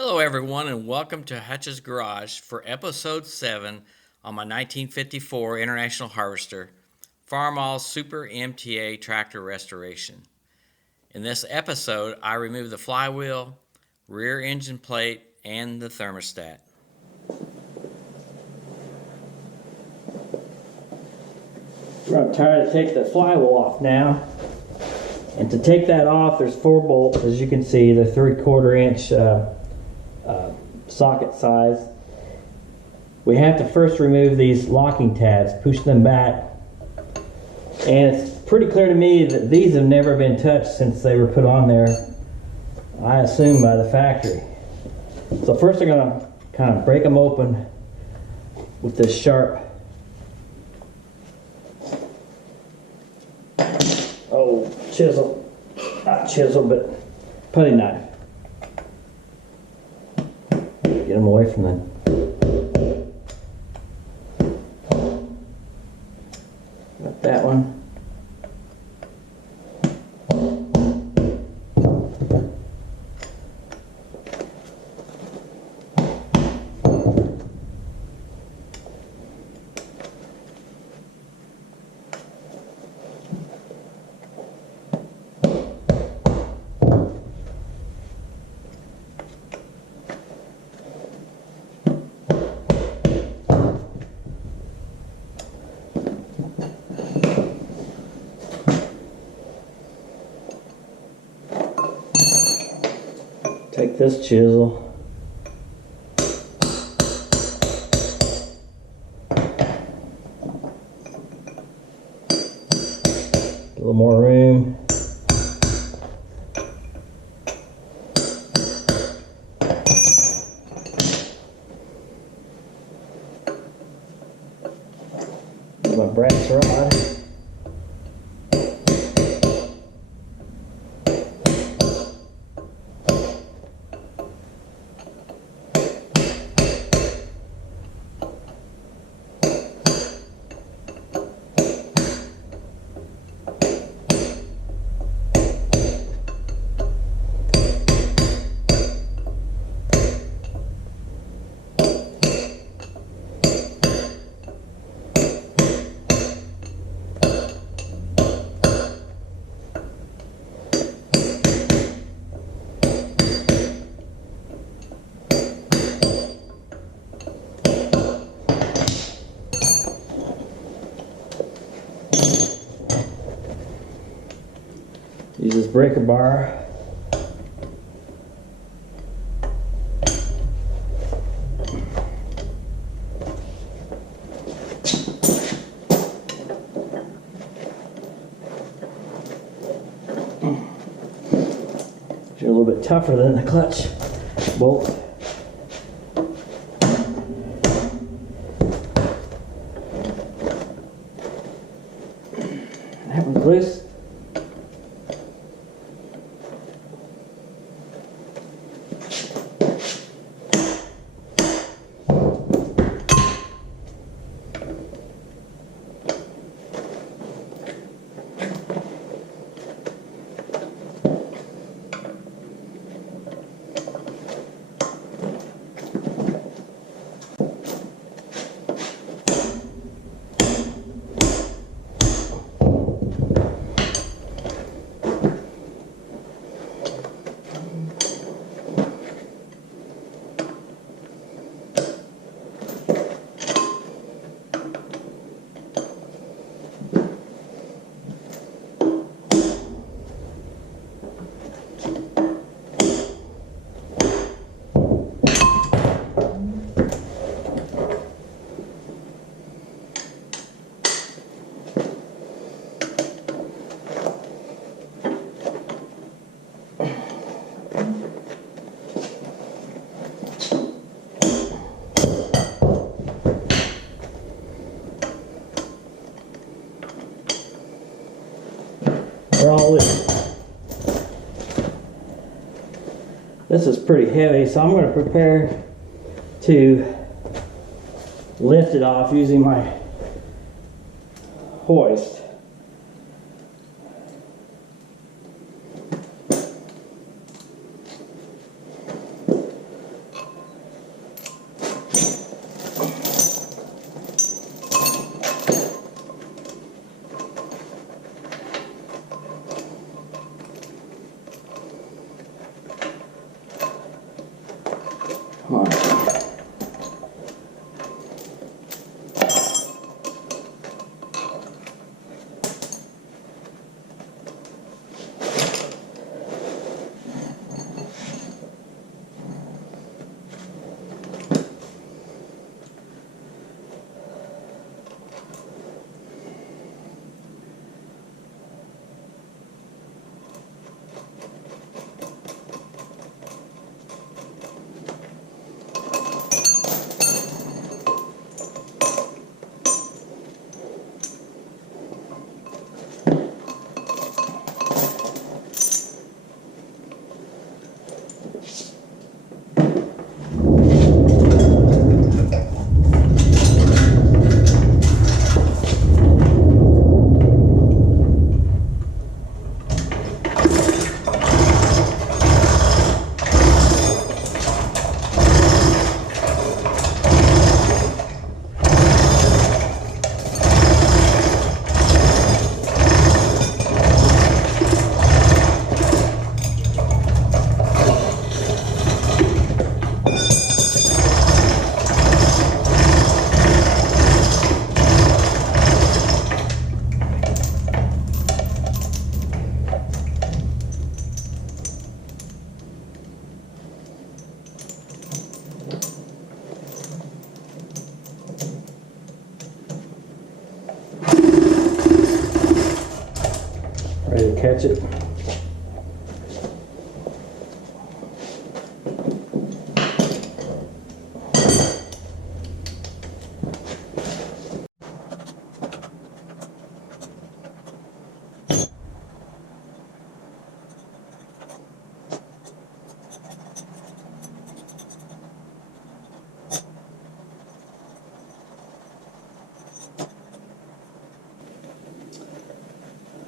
Hello, everyone, and welcome to Hutch's Garage for episode 7 on my 1954 International Harvester, Farmall Super MTA tractor restoration. In this episode, I removed the flywheel, rear engine plate, and the thermostat. We're going to try to take the flywheel off now. And to take that off, there's 4 bolts. As you can see, they're 3/4 inch socket size. We have to first remove these locking tabs, push them back. And it's pretty clear to me that these have never been touched since they were put on there, I assume by the factory. So first I'm going to kind of break them open with this sharp chisel, not chisel, but putty knife. Get them away from that one. Take this chisel, a little more room. My brass rod. Use this breaker bar. It's a little bit tougher than the clutch bolt. That one's loose. They're all loose. This is pretty heavy, so I'm going to prepare to lift it off using my hoist. All right. Ready to catch it.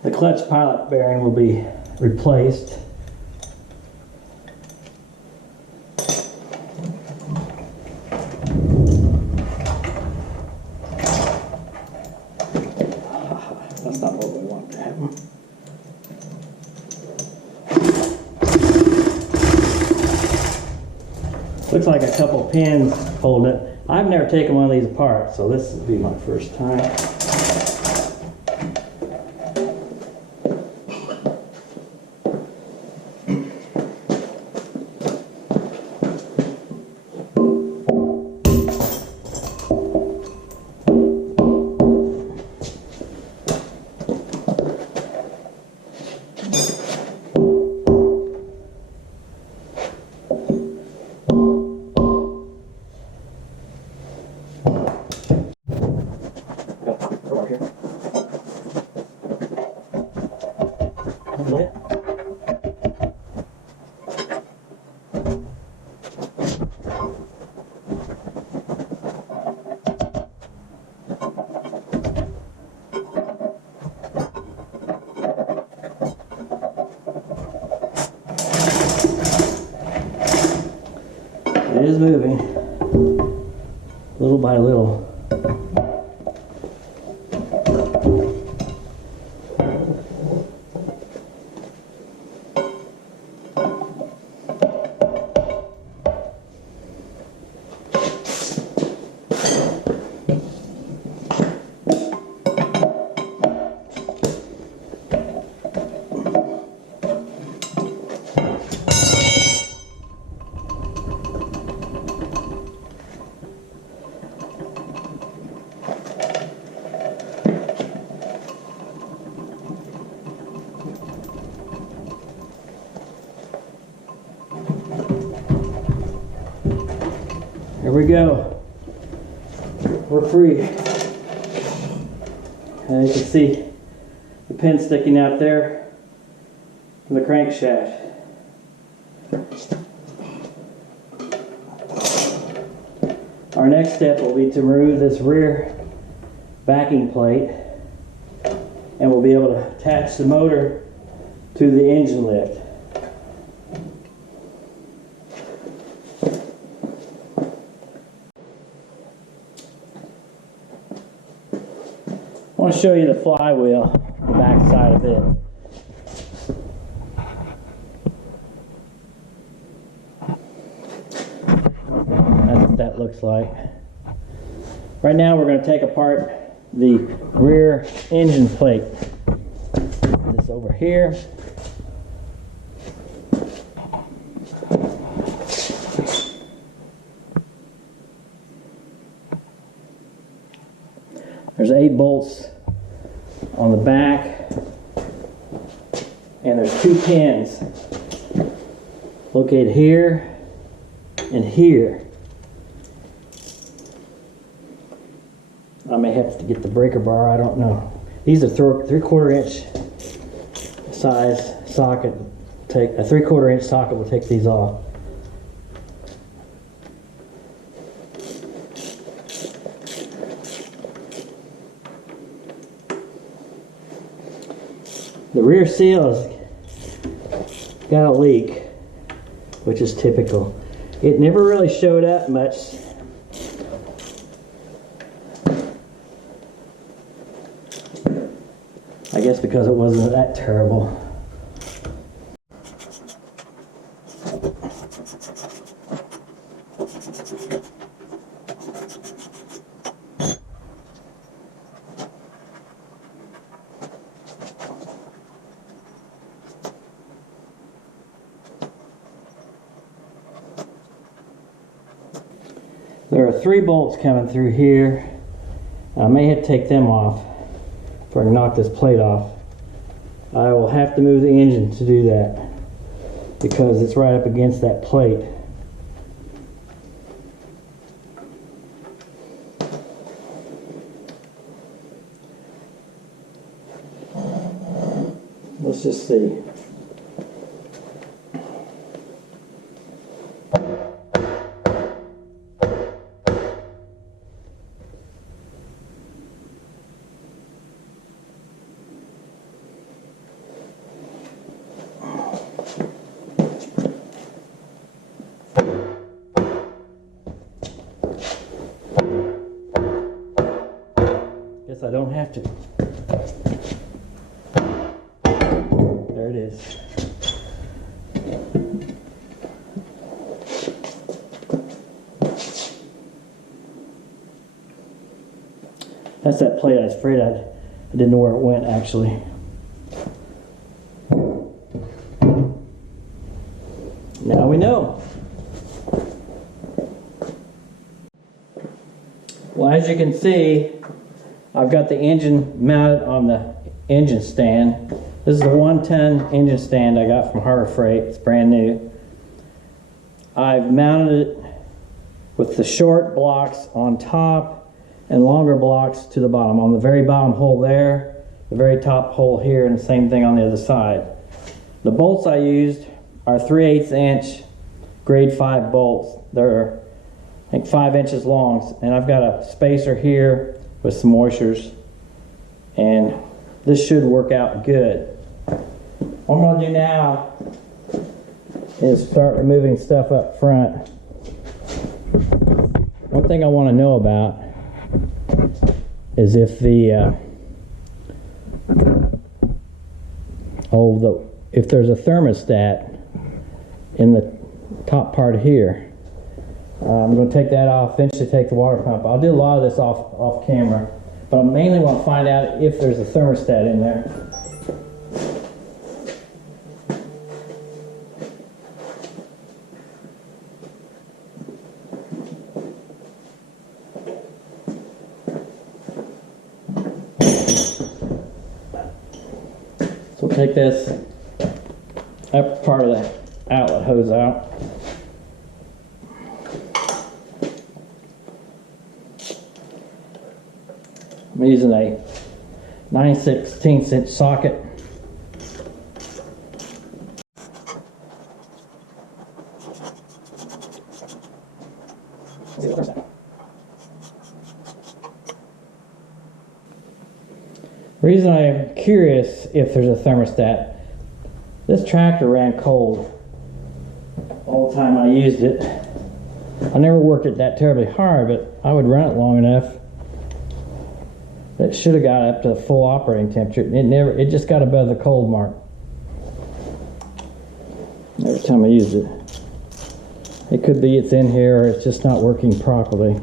The clutch pilot bearing will be replaced. That's not what we want to happen. Looks like a couple pins holding it. I've never taken one of these apart, so this will be my first time. It is moving, little by little. Here we go. We're free. And you can see the pin sticking out there from the crankshaft. Our next step will be to remove this rear backing plate, and we'll be able to attach the motor to the engine lift. I want to show you the flywheel, the back side of it. that looks like. Right now we're going to take apart the rear engine plate. This over here. There's 8 bolts on the back, and there's 2 pins located here and here. I may have to get the breaker bar, I don't know. These are 3/4 inch size socket. Take a 3/4 inch socket will take these off. The rear seal has got a leak, which is typical. It never really showed up much. I guess because it wasn't that terrible. There are 3 bolts coming through here. I may have to take them off before I can knock this plate off. I will have to move the engine to do that because it's right up against that plate. Let's just see. Guess I don't have to. There it is. That's that plate. I was afraid I didn't know where it went actually. Now we know. Well, as you can see, I've got the engine mounted on the engine stand. This is a 1-ton engine stand I got from Harbor Freight. It's brand new. I've mounted it with the short blocks on top and longer blocks to the bottom. On the very bottom hole there, the very top hole here, and the same thing on the other side. The bolts I used are 3/8 inch grade 5 bolts. They're, I think, 5 inches long, and I've got a spacer here with some washers, and this should work out good. What I'm going to do now is start removing stuff up front. One thing I want to know about is if if there's a thermostat in the top part here. I'm going to take that off, eventually take the water pump. I'll do a lot of this off camera, but I mainly want to find out if there's a thermostat in there. So we'll take this upper part of the outlet hose out. I'm using a 9/16 inch socket. The reason I'm curious if there's a thermostat, this tractor ran cold all the time I used it. I never worked it that terribly hard, but I would run it long enough. It should have got up to full operating temperature. It just got above the cold mark every time I used it. It could be it's in here or it's just not working properly.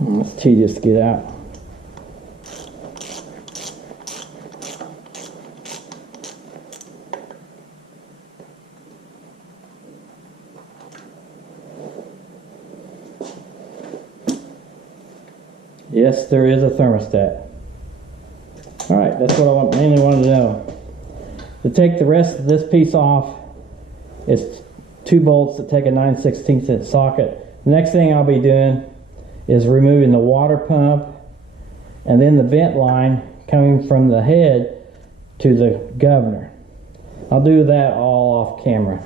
It's tedious to get out. Yes, there is a thermostat. All right, that's what I mainly wanted to know. To take the rest of this piece off, it's 2 bolts that take a 9/16 inch socket. The next thing I'll be doing is removing the water pump and then the vent line coming from the head to the governor. I'll do that all off camera.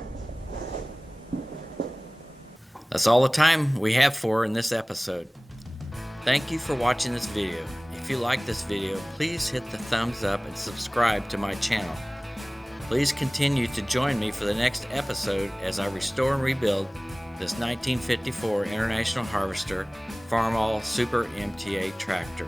That's all the time we have for in this episode. Thank you for watching this video. If you like this video, please hit the thumbs up and subscribe to my channel. Please continue to join me for the next episode as I restore and rebuild this 1954 International Harvester Farmall Super MTA tractor.